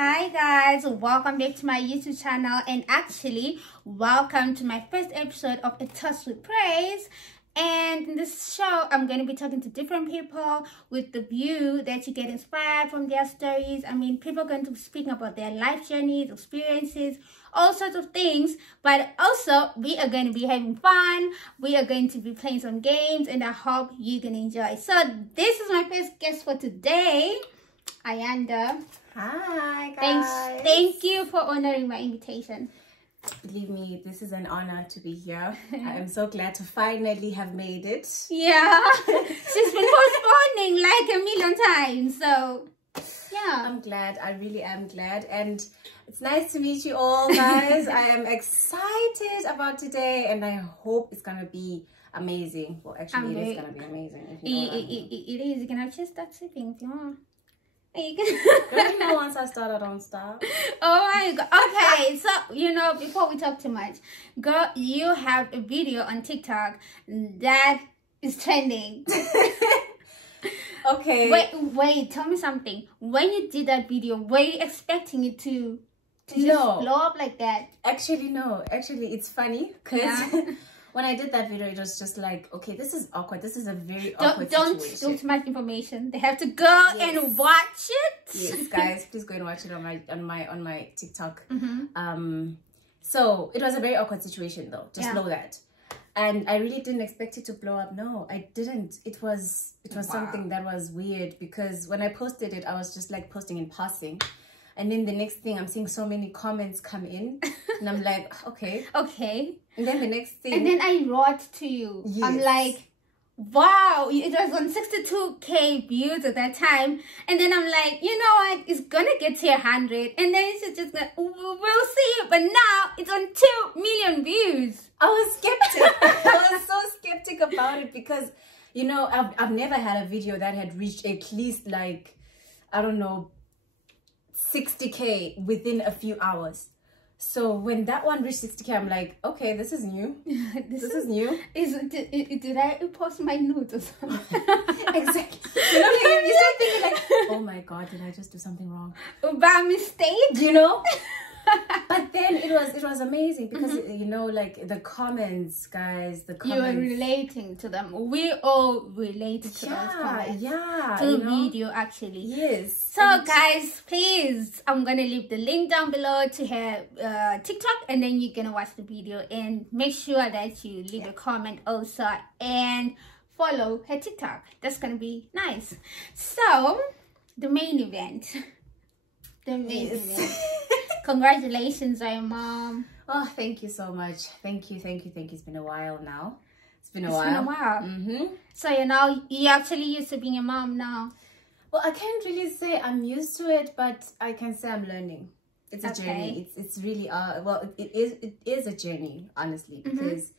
Hi guys, welcome back to my YouTube channel, and actually welcome to my first episode of A Touch with Praise. And in this show I'm going to be talking to different people with the view that you get inspired from their stories. I mean, people are going to be speaking about their life journeys, experiences, all sorts of things, but also we are going to be having fun. We are going to be playing some games, and I hope you can enjoy. So this is my first guest for today, Ayanda. Hi guys. Thank you for honoring my invitation. Believe me, this is an honor to be here. I am so glad to finally have made it. Yeah, she's been postponing like a million times, so yeah. I'm glad. I really am glad, and it's nice to meet you all, guys. I am excited about today, and I hope it's gonna be amazing. Well, actually, it is gonna be amazing. If you know what I mean. It is. You can actually start sipping if you want. Girl, once I start, I don't stop. Oh my god. Okay, so before we talk too much, girl, you have a video on TikTok that is trending. Okay. Wait, tell me something. When you did that video, were you expecting it to just blow up like that? Actually, no. Actually, it's funny because when I did that video, it was just like, okay, this is awkward. This is a very awkward situation. Don't too much information. They have to go and watch it. Yes, guys, please go and watch it on my TikTok. So it was a very awkward situation, though. Just know that. And I really didn't expect it to blow up. No, I didn't. It was something that was weird, because when I posted it, I was just like posting in passing. And then the next thing, I'm seeing so many comments come in. And I'm like, okay. And then the next thing. And then I wrote to you. Yes. I'm like, wow, it was on 62K views at that time. And then I'm like, you know what? It's going to get to 100. And then it's just going to, we'll see. But now it's on 2 million views. I was skeptic. I was so skeptic about it because, I've never had a video that had reached at least like, I don't know, 60K within a few hours. So when that one reached 60K, I'm like, okay, this is new. this is new. Did I post my nudes or something? Exactly. You start thinking like, oh my god, did I just do something wrong? By mistake? But then it was amazing because like the comments, guys, the comments, you were relating to them. We all related to those comments. To the video, actually. Yes. So guys, please, I'm gonna leave the link down below to her TikTok, and then you're gonna watch the video, and make sure that you leave a comment also and follow her TikTok. That's gonna be nice. So the main event. Congratulations on your mom. Oh, thank you so much. Thank you. It's been a while now. It's been a while. So you actually used to being a mom now. Well, I can't really say I'm used to it, but I can say I'm learning. It's a journey. It's really it is a journey, honestly, because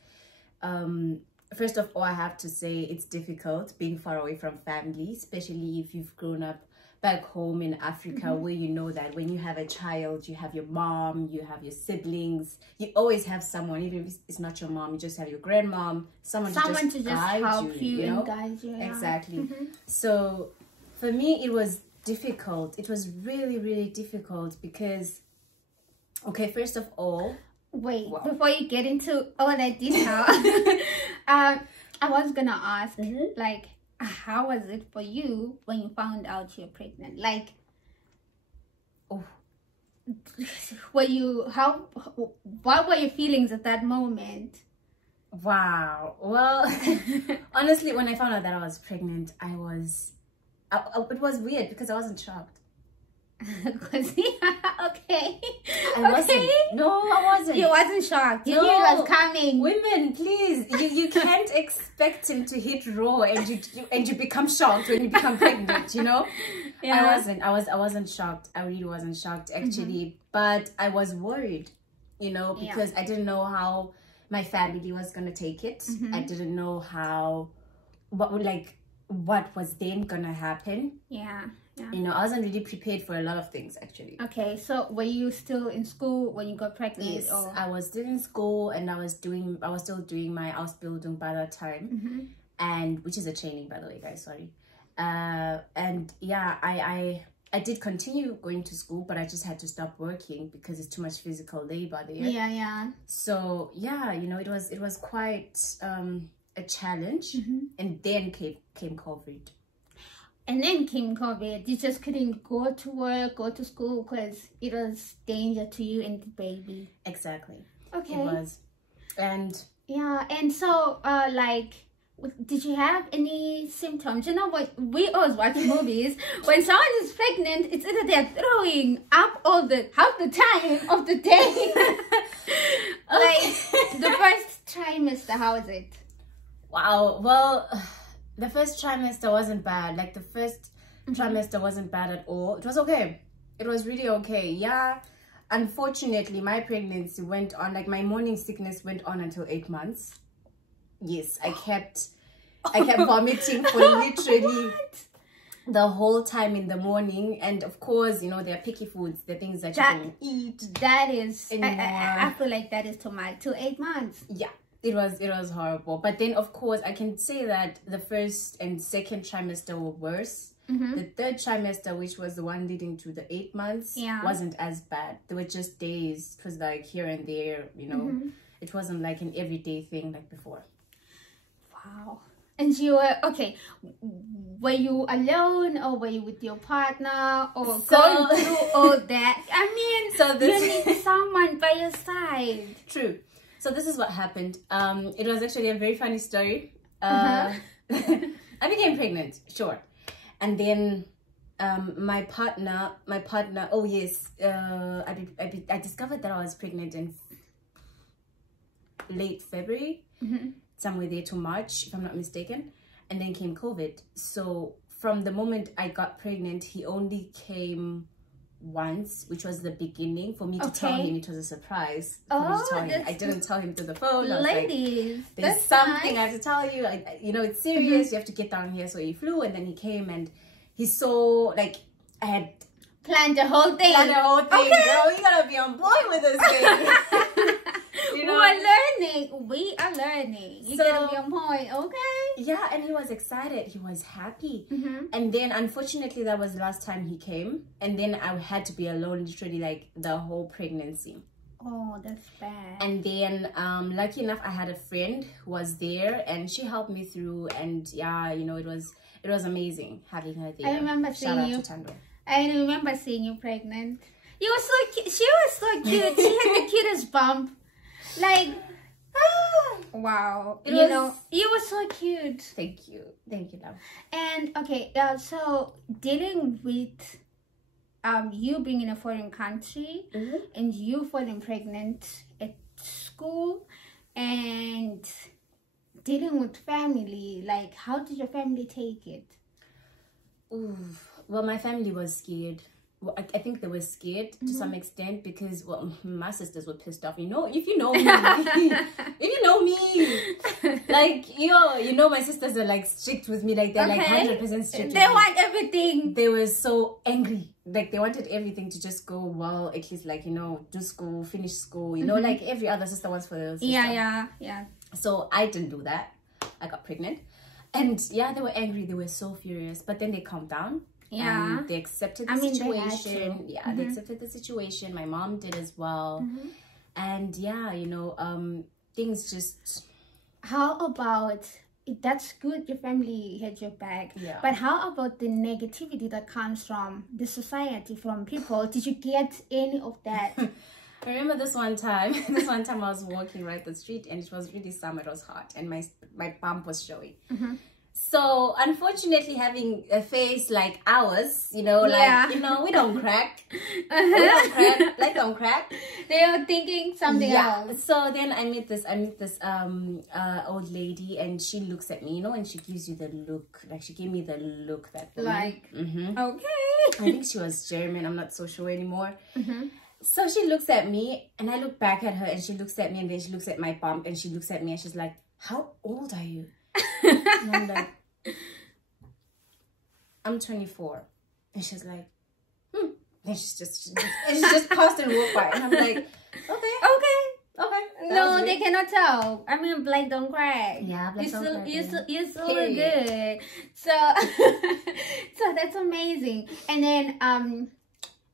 first of all, I have to say it's difficult being far away from family, especially if you've grown up back home in Africa, where you know that when you have a child, you have your mom, you have your siblings, you always have someone. Even if it's not your mom, you just have your grandmom, someone to just help you and guide you. Exactly. So for me, it was difficult. It was really, really difficult because, okay, first of all, before you get into all that detail, I was gonna ask, like, how was it for you when you found out you're pregnant? Like, what were your feelings at that moment? Wow. Well, honestly, when I found out that I was pregnant, it was weird because I wasn't shocked. Okay. I wasn't. No, I wasn't. You wasn't shocked. You knew it was coming. Women, please. You can't expect him to hit raw and you become shocked when you become pregnant, Yeah. I wasn't shocked. I really wasn't shocked, actually. But I was worried, because I didn't know how my family was gonna take it. I didn't know what was then gonna happen. I wasn't really prepared for a lot of things, actually. Okay, so were you still in school when you got pregnant? Yes, I was still in school, and I was still doing my Ausbildung by that time, and which is a training, by the way, guys. Sorry. And yeah, I I did continue going to school, but I just had to stop working because it's too much physical labor there. Yeah. So yeah, you know, it was quite a challenge. And then came COVID. And then came COVID. You just couldn't go to work, go to school because it was danger to you and the baby. Exactly. Okay. It was. And yeah, and so like, did you have any symptoms? You know what, we always watch movies. When someone is pregnant, it's either they're throwing up all the half the time of the day. Like the first trimester, how is it? Wow. Well, the first trimester wasn't bad. Like the first trimester wasn't bad at all. It was okay. It was really okay. Yeah. Unfortunately, my pregnancy went on, like my morning sickness went on until 8 months. Yes, I kept vomiting for literally the whole time in the morning. And of course, you know, there are picky foods, the things that you can eat. That is, I feel like that is too much. Till 8 months. Yeah. It was horrible. But then, of course, I can say that the first and second trimester were worse. The third trimester, which was the one leading to the 8 months, wasn't as bad. There were just days, it was like here and there, you know. It wasn't like an everyday thing like before. Wow. And you were, okay, were you alone or were you with your partner or going through all that? I mean, so you need someone by your side. True. So this is what happened. It was actually a very funny story. I became pregnant, sure. And then my partner, oh yes, I discovered that I was pregnant in late February, somewhere there to March, if I'm not mistaken. And then came COVID. So from the moment I got pregnant, he only came once, which was the beginning for me to tell him. It was a surprise for me to tell him. I didn't tell him through the phone. Ladies, like, there's something I have to tell you. You know, it's serious. You have to get down here. So he flew, and then he came, and he saw, like, I had planned the whole thing. Okay. Girl, you gotta be on board with this thing. You know? We are learning. You gotta be on point, okay? Yeah, and he was excited. He was happy. And then, unfortunately, that was the last time he came. And then I had to be alone literally like the whole pregnancy. Oh, that's bad. And then, lucky enough, I had a friend who was there, and she helped me through. And yeah, you know, it was amazing having her there. I remember seeing you. I remember seeing you pregnant. You were so cute. She was so cute. She had the cutest bump. Like, wow. You know, you were so cute. Thank you, love. And okay, so dealing with you being in a foreign country and you falling pregnant at school and dealing with family, like, how did your family take it? Ooh, well, my family was scared. Well, I think they were scared to some extent because, well, my sisters were pissed off. You know, if you know me, like, you know, my sisters are like strict with me. Like, they're like 100% strict. They want everything. They were so angry. Like, they wanted everything to just go well, at least, like, you know, do school, finish school. You know, like every other sister wants for their sister. Yeah. So I didn't do that. I got pregnant. And yeah, they were angry. They were so furious. But then they calmed down. Yeah. They accepted the situation. Yeah, they accepted the situation. My mom did as well. And yeah, you know, things just... How about... That's good, your family had your back. Yeah. But how about the negativity that comes from the society, from people? Did you get any of that? I remember this one time I was walking right the street, and it was really summer, it was hot, and my bump was showing. So unfortunately, having a face like ours, you know, like, you know, we don't crack. We don't crack. They are thinking something else. So then I meet this old lady, and she looks at me, you know, and she gives you the look. Like, she gave me the look that woman. Like, okay. I think she was German. I'm not so sure anymore. So she looks at me, and I look back at her, and she looks at me, and then she looks at my bump, and she looks at me, and she's like, "How old are you?" And I'm like, "I'm 24." And she's like, And she just passed and walked by, and I'm like, okay, Okay. No, they cannot tell. I mean, black don't crack. Yeah, black don't crack. You still look good. So, so that's amazing. And then,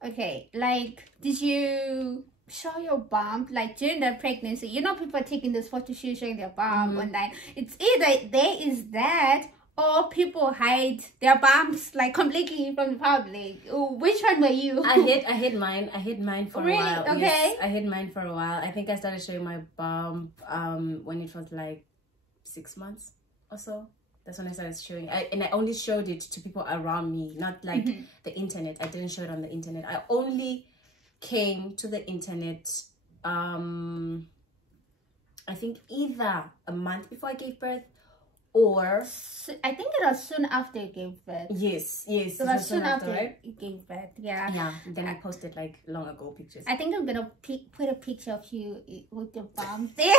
okay, like, did you show your bump like during the pregnancy? You know, people are taking this photo shoot showing their bump online. It's either there is that, or people hide their bumps like completely from the public. Ooh, which one were you? I hid mine for really? a while. Okay. Yes, I hid mine for a while. I think I started showing my bump when it was like 6 months or so. That's when I started showing. And I only showed it to people around me, not like the internet. I didn't show it on the internet. I only came to the internet I think either a month before I gave birth, or I think it was soon after you gave birth. Yes, it was soon after, right? You gave birth. Yeah. Then I posted like long ago pictures. I think I'm gonna put a picture of you with your bump there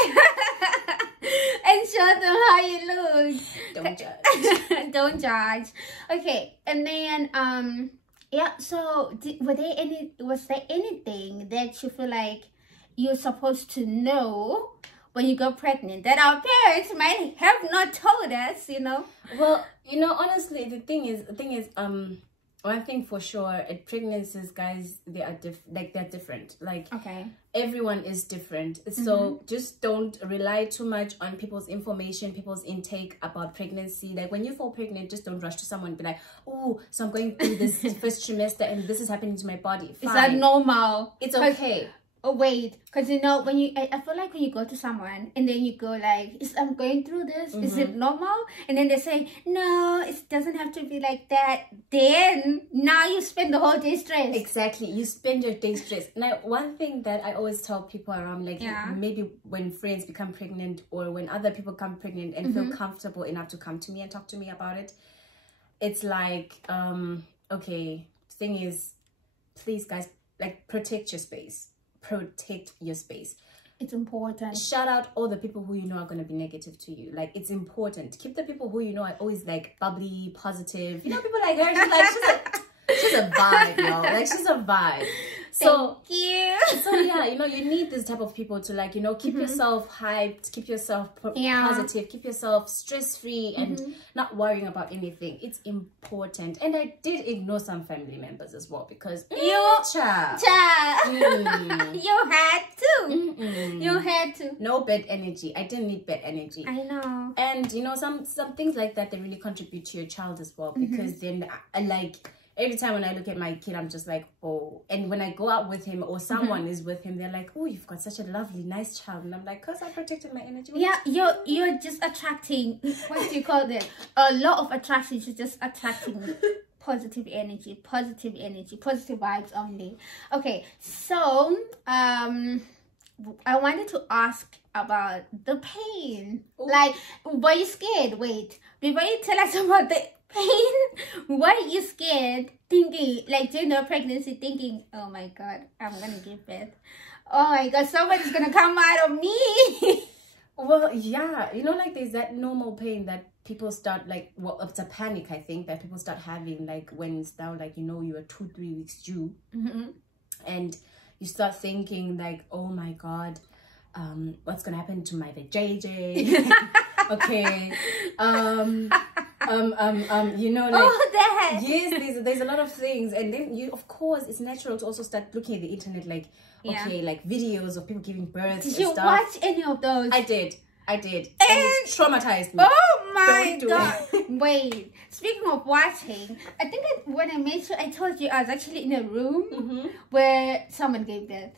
and show them how you look. Don't judge. Don't judge. Okay, and then yeah. So was there anything that you feel like you're supposed to know when you got pregnant that our parents might have not told us, you know? Well, you know, honestly, the thing is, one thing for sure, at pregnancies, guys, they're different. Like, okay, everyone is different. So just don't rely too much on people's information, people's intake about pregnancy. Like, when you fall pregnant, just don't rush to someone and be like, oh, so I'm going through this first trimester and this is happening to my body. Fine. Is that normal? It's okay. Oh wait, because you know, when I feel like when you go to someone and then you go like, I'm going through this, is it normal? And then they say, no, it doesn't have to be like that. Then now you spend the whole day stressed. Exactly, you spend your day stressed. Now, one thing that I always tell people around, like, maybe when friends become pregnant or when other people become pregnant and feel comfortable enough to come to me and talk to me about it, it's like, okay, thing is, please guys, like, protect your space. Protect your space. It's important. Shout out all the people who you know are going to be negative to you. Like, it's important. Keep the people who you know are always like bubbly, positive. You know, people like her, she's a vibe, y'all. Like, she's a vibe. So thank you. So yeah, you know, you need this type of people to, like, you know, keep yourself hyped, keep yourself positive, keep yourself stress-free and not worrying about anything. It's important. And I did ignore some family members as well because you had to. You had to. No bad energy. I didn't need bad energy. I know. And you know, some things like that, they really contribute to your child as well, because then like, every time when I look at my kid, I'm just like, oh. And when I go out with him or someone is with him, they're like, oh, you've got such a lovely, nice child. And I'm like, because I protected my energy. Yeah, you're just attracting, what do you call that? A lot of attraction. You're just attracting positive energy, positive vibes only. Okay, so I wanted to ask about the pain. Ooh. Like, were you scared? Wait, before you tell us about the pain, were you scared, thinking, like, during the pregnancy, thinking, oh my god, I'm gonna give birth, oh my god, somebody's gonna come out of me? Well, yeah, you know, like, there's that normal pain that people start, like, well, it's a panic, I think, that people start having, like, when it's now, like, you know, you are 2-3 weeks due, and you start thinking, like, oh my god, what's gonna happen to my JJ? Okay, you know, like, oh, that. Yes, there's a lot of things, and then you, of course, it's natural to also start looking at the internet, like, okay, like videos of people giving birth. Did you watch any of those? I did, and it traumatized me. Oh my god! Wait, speaking of watching, I think when I made sure I told you I was actually in a room where someone gave birth.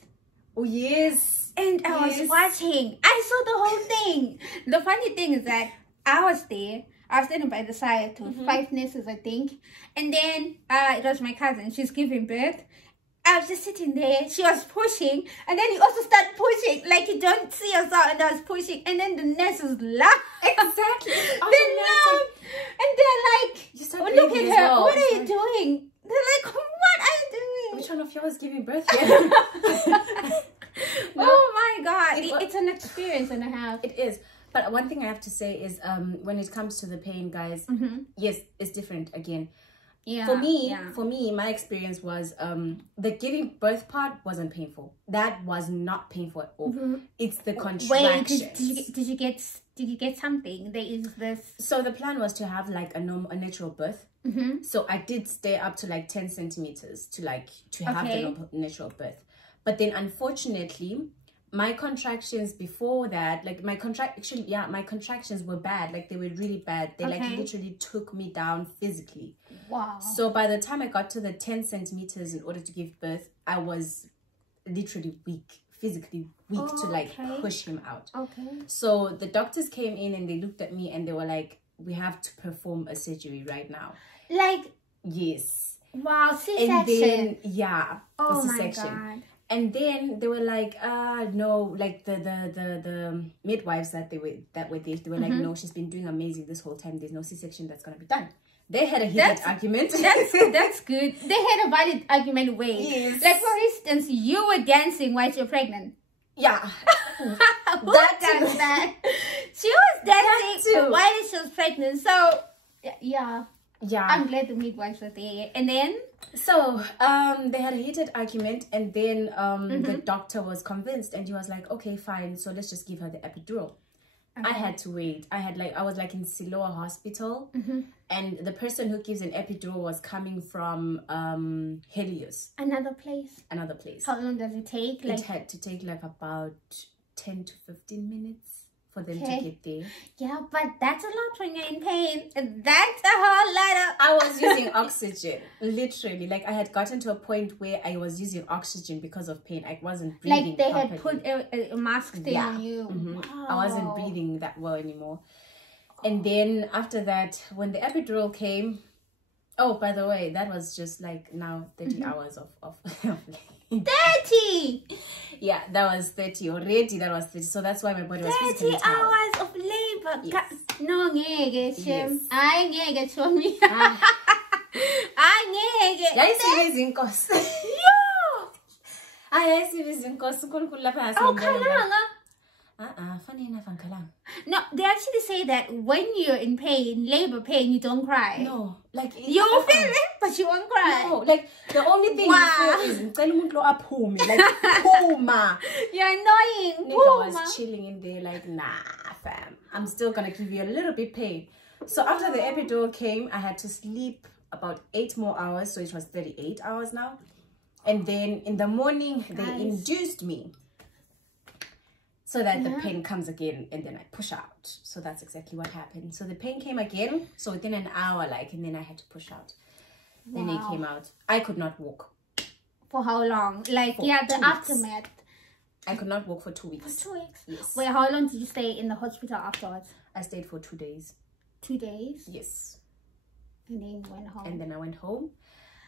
Oh yes, and I was watching. I saw the whole thing. The funny thing is that I was there. I was standing by the side with 5 nurses, I think. And then it was my cousin. She's giving birth. I was just sitting there. She was pushing. And then you also start pushing. Like, you don't see yourself. And I was pushing. And then the nurses laugh. Exactly. They laugh. And they're like, oh, look at her. Well. What are you doing? They're like, what are you doing? Which one of y'all is giving birth here? Oh my god. It's an experience and a half. It is. But one thing I have to say is, when it comes to the pain, guys, yes, it's different again. Yeah. For me, my experience was the giving birth part wasn't painful. That was not painful at all. It's the contractions. Wait, did you get something? There is this. So the plan was to have like a natural birth. So I did stay up to like 10 centimeters to have the natural birth. But then unfortunately, my contractions before that, like my contractions were bad. Like they were really bad. They like literally took me down physically. Wow. So by the time I got to the 10 centimeters in order to give birth, I was literally weak, physically weak to like push him out. Okay. So the doctors came in and they looked at me and they were like, we have to perform a surgery right now. Like, yes. Wow, C-section. And then, yeah, oh a C-section. My God. And then they were like, no, like the midwives that were there, they were like, no, she's been doing amazing this whole time. There's no C-section that's gonna be done. They had a heated argument. That's good. They had a valid argument. Wait, yes. Like for instance, you were dancing while you're pregnant. Yeah. Who does that? She was dancing while she was pregnant. So yeah. I'm glad the midwives were there. And then so they had a heated argument, and then the doctor was convinced, and he was like, okay, fine, so let's just give her the epidural. I had to wait. I was like in Siloa Hospital, and the person who gives an epidural was coming from Helios. Another place. How long does it take? It had to take like about 10 to 15 minutes for them to get there. Yeah, but that's a lot when you're in pain. That's a whole lot of... I was using oxygen, literally. Like I had gotten to a point where I was using oxygen because of pain. I wasn't breathing like they properly. had put a mask thing on you. Wow. I wasn't breathing that well anymore. And then after that, when the epidural came, oh, by the way, that was just like now 30 hours of 30. Yeah, that was 30 already. That was 30. So that's why my body was 30 hours of labor. Yes. No, ngeke Shem. I ngeke Tommy. I ngeke. Yayisibiza inkosi. Yo. Ayayisibiza inkosi uNkulunkulu lapha ngasemhlabeni. Awukhalanga. Funny enough, I'm No, they actually say that when you're in pain, labor pain, you don't cry. No, like you feel it, but you won't cry. No, like the only thing you feel is ngicela umuntu aphume, like phuma. You're annoying. Nigga was chilling in there like, nah, fam, I'm still gonna give you a little bit pain. So after the epidural came, I had to sleep about 8 more hours, so it was 38 hours now. And then in the morning, they induced me, so that the pain comes again, and then I push out. So that's exactly what happened. So the pain came again, so within an hour, and then I had to push out. Then it came out. I could not walk. For how long? Like, for the aftermath. I could not walk for 2 weeks. For 2 weeks? Yes. Wait, how long did you stay in the hospital afterwards? I stayed for 2 days. 2 days? Yes. And then you went home? And then I went home.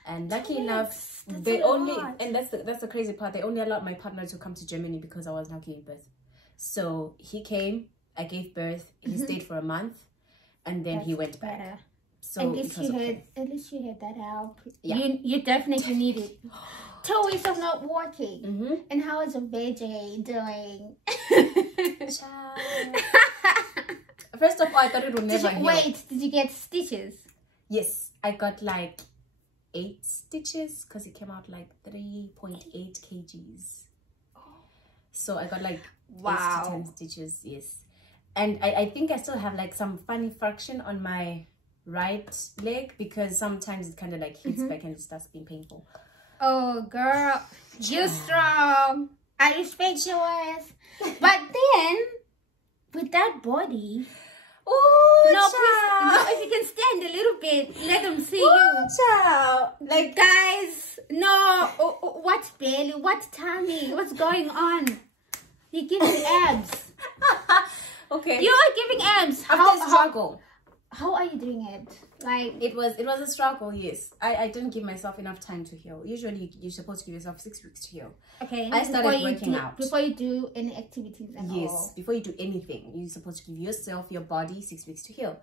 And lucky enough, they only, and that's the crazy part, they only allowed my partner to come to Germany because I was not giving birth. So he came, I gave birth, he stayed for a month, and then he went back. So at least you had that help. Yeah. You definitely need it. 2 weeks of not walking. And how is your veggie doing? First of all, I thought it would never heal. Wait, did you get stitches? Yes, I got like 8 stitches because it came out like 3.8 kgs. So I got like 8 to 10 stitches, yes. And I think I still have like some funny fraction on my right leg because sometimes it kind of like hits back and it starts being painful. Oh, girl, you're strong. I respect your ass. But then, with that body... Oh, no, please, if you can stand a little bit, let them see you. Child. Like, guys, no. What belly? What tummy? What's going on? You're giving abs. Okay. You are giving abs. After struggle. How are you doing it? Like it was a struggle. Yes, I didn't give myself enough time to heal. Usually, you're supposed to give yourself 6 weeks to heal. Okay. I started working out before you do any activities and all. Before you do anything, you're supposed to give yourself, your body 6 weeks to heal.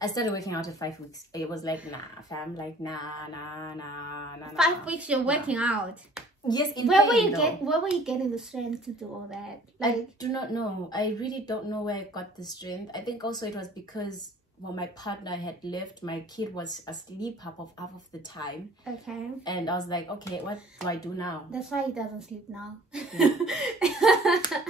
I started working out at 5 weeks. It was like, nah, fam, like nah. 5 weeks you're working out. Yes, where were you getting the strength to do all that? Like, I do not know. I really don't know where I got the strength. I think also it was because my partner had left, my kid was asleep half of the time. Okay. And I was like, okay, what do I do now? That's why he doesn't sleep now. Yeah.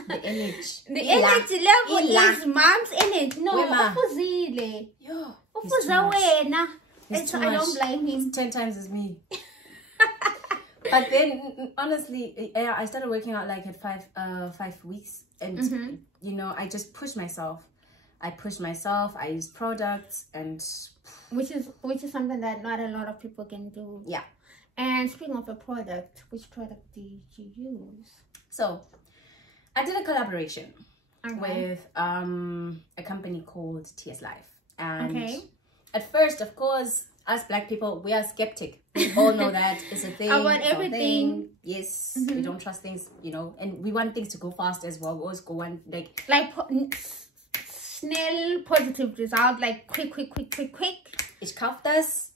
The energy. The energy level is mom's energy. No, ufuzile. Yo, ufuza wena. I don't blame him. It's 10 times as me. But then, honestly, I started working out like at 5 weeks, and you know, I just pushed myself. I used products, and which is something that not a lot of people can do. Yeah. And speaking of a product, which product did you use? So, I did a collaboration with a company called TS Life, and at first, of course, us Black people, we are skeptic. We all know that it's a thing. About everything. Yes, we don't trust things, you know, and we want things to go fast as well. We always go on like snail positive result, like quick. Ich kauf das.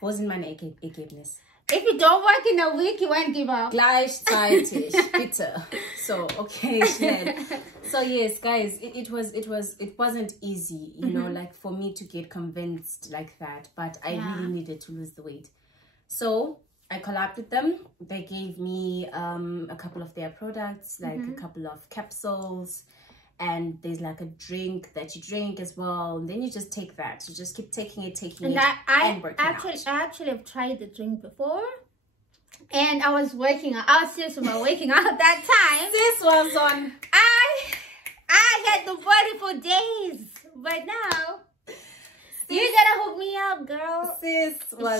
Wo sind meine Ergebnisse? If you don't work in a week, you won't give up. Gleichzeitig, bitte. So, okay, schnell. So yes, guys, it wasn't easy, you know, like for me to get convinced like that, but I really needed to lose the weight. So I collabed with them. They gave me a couple of their products, like a couple of capsules, and there's like a drink that you drink as well, and then you just take that. You just keep taking it, and I actually have tried the drink before, and I was working out. I was serious about working out that time. This was on. I had the body for days, but now you gotta hook me up, girl.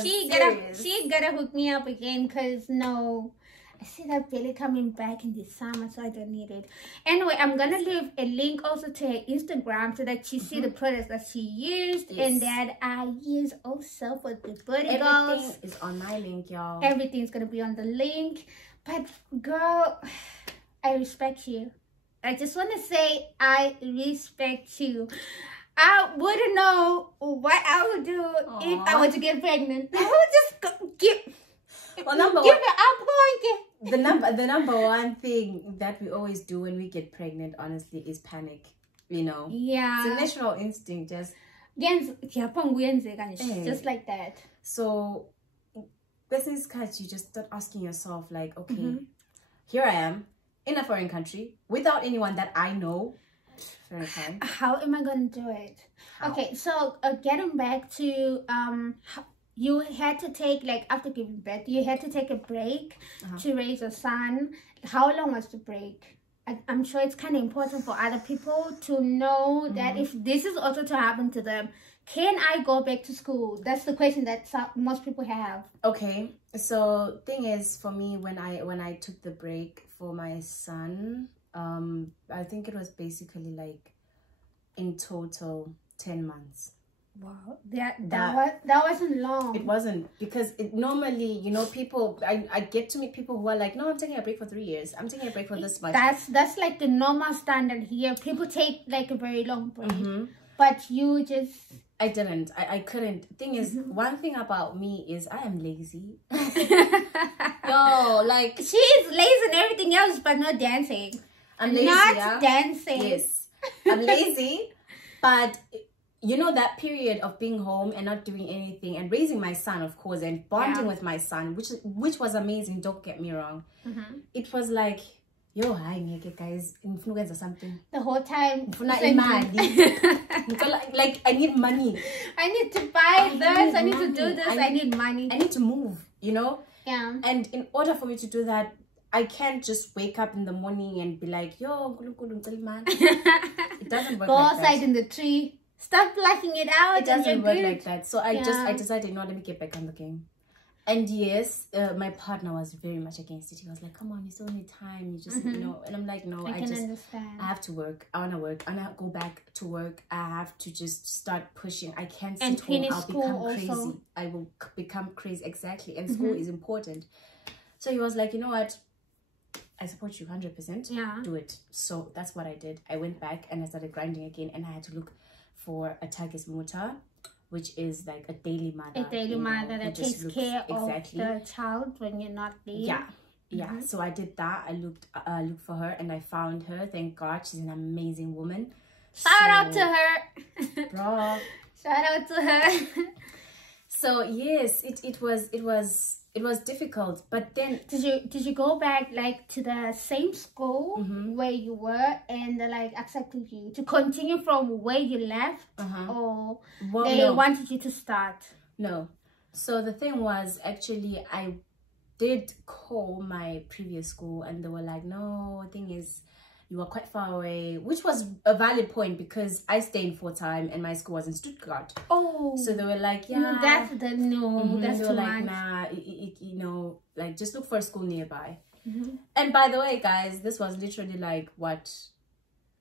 She gotta hook me up again, cause no. I see that belly coming back in the summer, so I don't need it. Anyway, I'm gonna leave a link also to her Instagram so that you see the products that she used and that I use also for the body goals. Everything is on my link, y'all. Everything's gonna be on the link. But girl, I respect you. I just want to say I respect you. I wouldn't know what I would do if I were to get pregnant. I would just give the number one thing that we always do when we get pregnant, honestly, is panic. You know, yeah, it's a natural instinct, just like that. So this is because you just start asking yourself, like, okay, here I am in a foreign country without anyone that I know. How am I gonna do it? Okay, so getting back to you had to take, like, after giving birth, you had to take a break to raise a son. How long was the break? I'm sure it's kind of important for other people to know that if this is also to happen to them, can I go back to school? That's the question that most people have. Okay, so thing is, for me, when I took the break for my son, I think it was basically like in total 10 months. Wow, that wasn't long. It wasn't, because normally, you know, people, I get to meet people who are like, no, I'm taking a break for 3 years. I'm taking a break for this much. That's like the normal standard here. People take like a very long break, but you just... I didn't. I couldn't. Thing is, one thing about me is I am lazy. Yo, like... She's lazy in everything else, but not dancing. I'm lazy, not dancing. Yes, I'm lazy, but... You know, that period of being home and not doing anything and raising my son, of course, and bonding with my son, which was amazing, don't get me wrong. It was like, yo, hi, guys, something. The whole time. Like, I need money. I need to buy this, I need to do this, I need money. I need to move, you know? Yeah. And in order for me to do that, I can't just wake up in the morning and be like, yo, it doesn't work Go like outside that. in the tree. Stop plucking it out. It doesn't work like that. So I decided, no, let me get back on the game. And yes, my partner was very much against it. He was like, come on, you still need time. You just, you know. And I'm like, no, I can understand. I have to work. I want to work. I want to go back to work. I have to just start pushing. I can't sit home. I'll become crazy. I will become crazy. Exactly. And school is important. So he was like, you know what? I support you 100%. Yeah. Do it. So that's what I did. I went back and I started grinding again, and I had to look for a Tages Mutter, which is like a daily mother. A daily mother that takes care of the child when you're not there. Yeah. Yeah. So I did that. I looked for her and I found her. Thank God. She's an amazing woman. Shout out to her. Bro. Shout out to her. So yes, it was difficult, but then did you go back like to the same school where you were, and they like accepted you to continue from where you left, or they wanted you to start? No. So the thing was, actually I did call my previous school, and they were like, no, the thing is, you are quite far away, which was a valid point because I stayed in Fortheim and my school was in Stuttgart. Oh, so they were like, yeah, that's the that's they too were like, much. nah, you know, like just look for a school nearby. And by the way, guys, this was literally like what,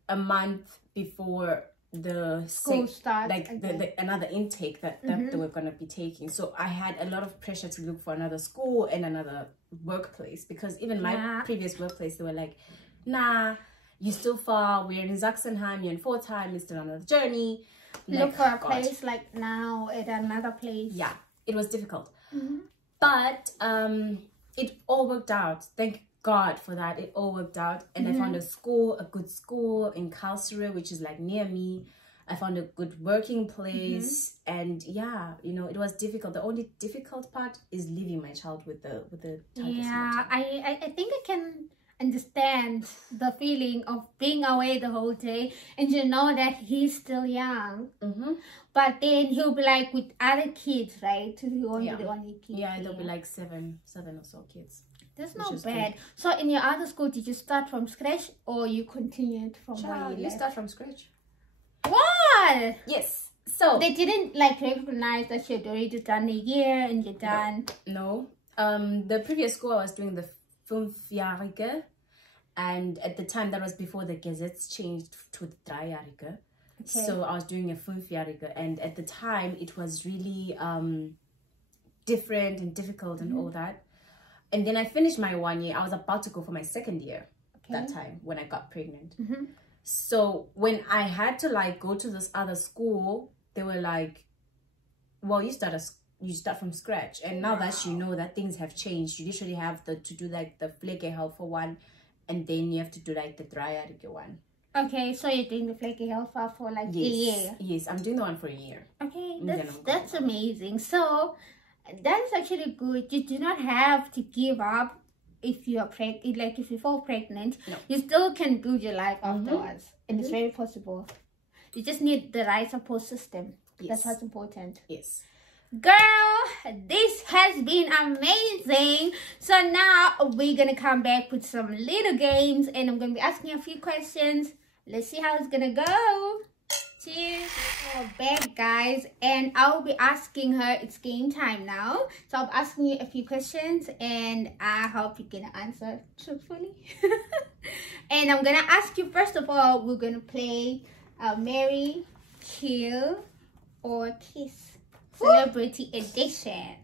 a month before the school starts, like the another intake that they were gonna be taking. So I had a lot of pressure to look for another school and another workplace, because even my previous workplace, they were like, nah, you're still far, we're in Sachsenheim, you're in Fortheim, it's still another journey. Look for a place like now at another place. Yeah, it was difficult. But it all worked out. Thank God for that. It all worked out. And I found a good school in Karlsruhe, which is like near me. I found a good working place. And yeah, you know, it was difficult. The only difficult part is leaving my child with the yeah, I think I can understand the feeling of being away the whole day, and you know that he's still young, but then he'll be like with other kids, right? He won't be the only kid. Yeah, there'll be like seven or so kids. That's not bad. Good. So in your other school, did you start from scratch, or you continued from where you left? Start from scratch. What? Yes. So they didn't like recognize that you'd already done a year and you're done. No. The previous school I was doing the 5-Jährige, and at the time that was before the gazettes changed to the 3-Jährige. So I was doing a 5-Jährige, and at the time it was really different and difficult and all that. And then I finished my 1 year. I was about to go for my 2nd year that time when I got pregnant. So when I had to like go to this other school, they were like, well, you start from scratch. And now that you know that things have changed, you literally have to do like the Pflegehelfer one, and then you have to do like the 3-Jährige one. Okay, so you're doing the Pflegehelfer for like a year? Yes, I'm doing the one for a year. Okay, that's amazing. So that's actually good. You do not have to give up if you are pregnant. Like if you fall pregnant, you still can build your life afterwards, and it's very possible. You just need the right support system. That's what's important. Yes. Girl, this has been amazing. So now we're gonna come back with some little games, and I'm gonna be asking you a few questions. Let's see how it's gonna go. Cheers. We're back, guys, and I'll be asking her. It's game time now, so I'll be asking you a few questions, and I hope you're gonna answer truthfully. And I'm gonna ask you, first of all, we're gonna play marry, kill, or kiss. Celebrity edition.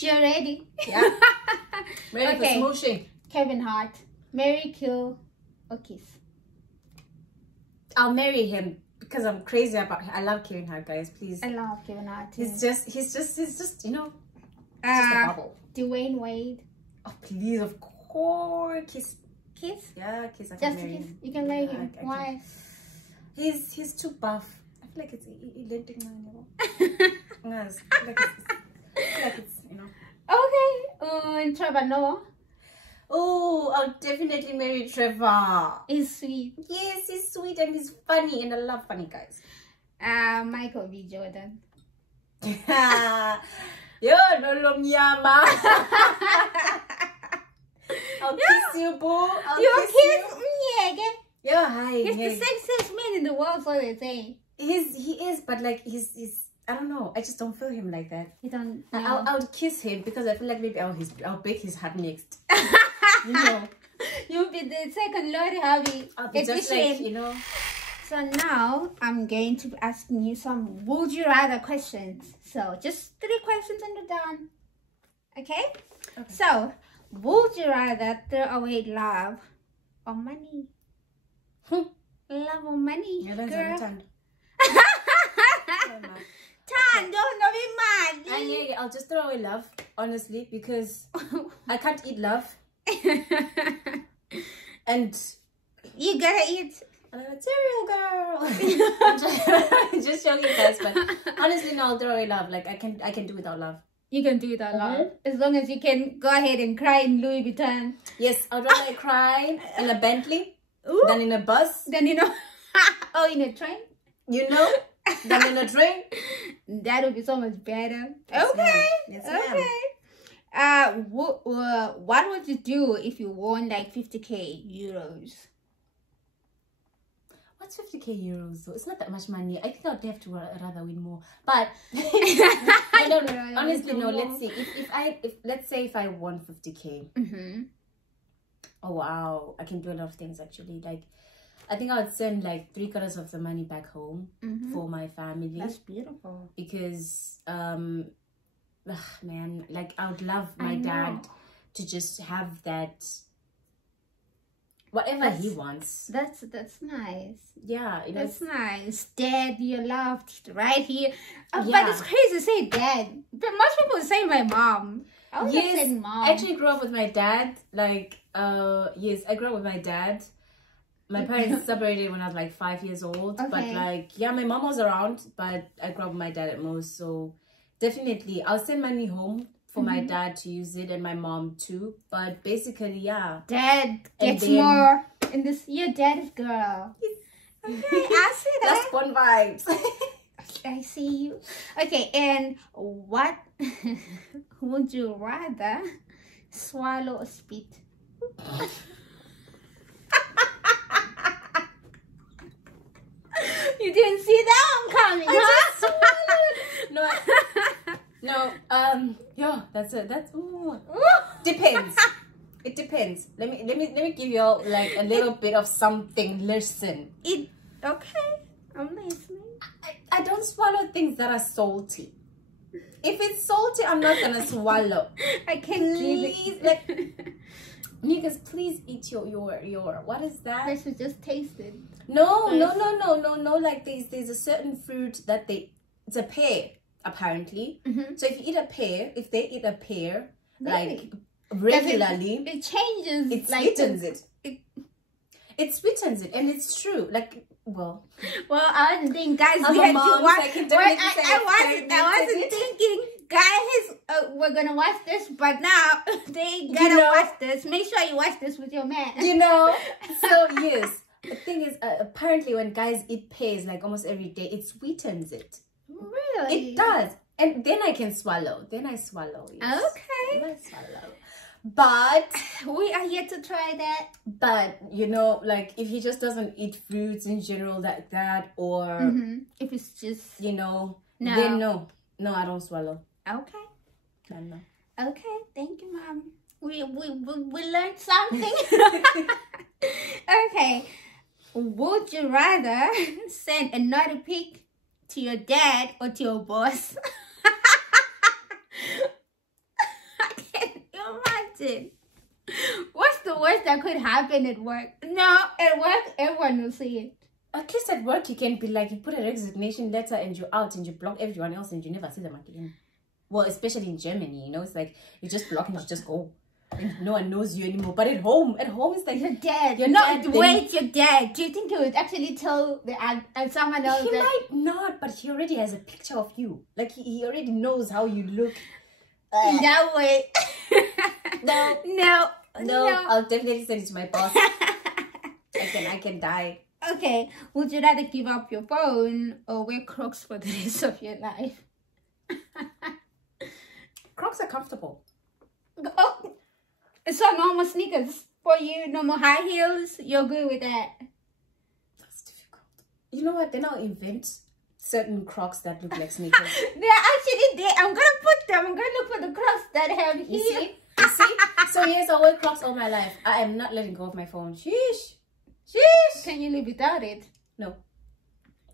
You ready? Yeah. Ready for smooshing. Kevin Hart. Marry, kill, or kiss? I'll marry him because I'm crazy about him. I love Kevin Hart, guys. Please. I love Kevin Hart. He's just, you know, just a bubble. Dwayne Wade. Oh, please, of course. Kiss. Kiss? Yeah, kiss. I just can marry kiss. him. You can marry him. Why? He's too buff. I feel like it's I feel like it's, you know. Okay. And Trevor Noah. Oh, I'll definitely marry Trevor. He's sweet. Yes, he's sweet and he's funny, and I love funny guys. Michael B. Jordan. Yo, no miyama. I'll kiss you, boo. I'll kiss you. Yeah, hi. He's the sexiest man in the world, so they say. He is, but like he's I don't know. I just don't feel him like that. You don't. I would kiss him because I feel like maybe I'll break his heart next. You know. You'll be the second Lord Harvey. I'll be just like, you know. So now I'm going to be asking you some would you rather questions. So just 3 questions and you're done. Okay? So would you rather throw away love or money? Love or money, girl? Don't be mad. I'll just throw away love, honestly, because I can't eat love. And you gotta eat. And I'm a cereal girl. I'm just joking, guys. But honestly, no, I'll throw away love. Like I can do without love. You can do without love. As long as you can go ahead and cry in Louis Vuitton. Yes, I'd rather cry in a Bentley than in a bus. Then in a train. You know? Than in a train. That would be so much better. Yes, okay. Yes, Okay. What would you do if you won like 50k euros? What's 50k euros though? It's not that much money. I think I'd have to rather win more. But I don't know. Honestly, no. Let's see. If let's say if I won 50k. Oh wow, I can do a lot of things actually. Like, I think I would send like 3/4 of the money back home for my family. That's beautiful. Because man, like I would love my dad to just have that. Whatever he wants. That's nice. Yeah, that's nice. Dad, you're loved right here. But it's crazy to say dad. But most people say my mom. I say mom. I actually grew up with my dad. Like, yes, I grew up with my dad. My parents separated when I was like 5 years old. Okay. But like, yeah, my mom was around, but I grew up with my dad at most. So definitely, I'll send money home for my dad to use it and my mom too. But basically, yeah. Dad gets more in this. Your dad is girl. Okay, I see that. That's fun vibes. I see you. Okay, and what would you rather swallow or spit? You didn't see that one coming, huh? No, yeah, that's it. Depends. It depends. Let me give you all like a little bit of something. Listen. Okay, I'm listening. I don't swallow things that are salty. If it's salty, I'm not gonna swallow. I can't please, like, niggas, please eat your what is that? I should just taste it. No. Like there's a certain fruit that it's a pear apparently. So if you eat a pear, if they eat a pear like regularly, it changes. It sweetens it sweetens it, and it's true. Like, well, I wasn't thinking, guys. I wasn't thinking, guys. We're gonna watch this, but now they gotta watch this. Make sure you watch this with your man. You know. So yes, the thing is, apparently, when guys eat pears like almost every day, it sweetens it. Really? It does, and then I can swallow. Then I swallow. Yes. Okay. Then I swallow. But we are here to try that. But you know, like if he just doesn't eat fruits in general like that, or if it's just then no, I don't swallow. Okay. No. Okay, thank you, Mom. We learned something. Okay. Would you rather send a naughty pic to your dad or to your boss? Imagine. What's the worst that could happen at work? No, at work, everyone will see it. At least at work, you can be like, you put a resignation letter and you're out and you block everyone else and you never see them again. Well, especially in Germany, you know, it's like you just block and you just go. And no one knows you anymore. But at home it's like your dad. Your dad. Your dad. Do you think he would actually tell someone else? He might not, but he already has a picture of you. Like he already knows how you look. That way. No. I'll definitely send it to my boss. I can die. Okay. Would you rather give up your phone or wear Crocs for the rest of your life? Crocs are comfortable. Oh, so normal sneakers for you, normal high heels. You're good with that? That's difficult. You know what? Then I'll invent certain Crocs that look like sneakers. They're actually there. I'm gonna put them. I'm gonna look for the Crocs that have You heel. see? You see? So yes, I'll wear Crocs all my life. I am not letting go of my phone. Sheesh. Can you live without it? No,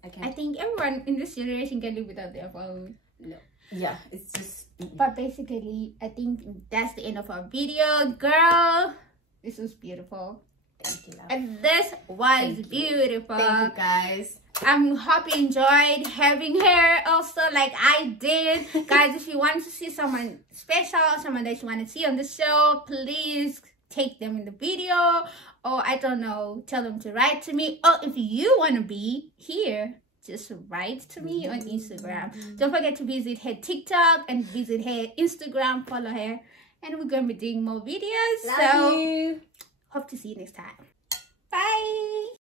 I can't. I think everyone in this generation can live without their phone. No. Yeah, it's just... But basically, I think that's the end of our video. Girl, this was beautiful. Thank you, love. And this was beautiful. Thank you, guys. I hope you enjoyed having her also like I did. Guys, if you want to see someone special, someone that you want to see on the show, please take them in the video, or I don't know, tell them to write to me. Or if you want to be here, just write to me on Instagram. Don't forget to visit her TikTok and visit her Instagram, follow her, and we're going to be doing more videos. Love you. Hope to see you next time. Bye.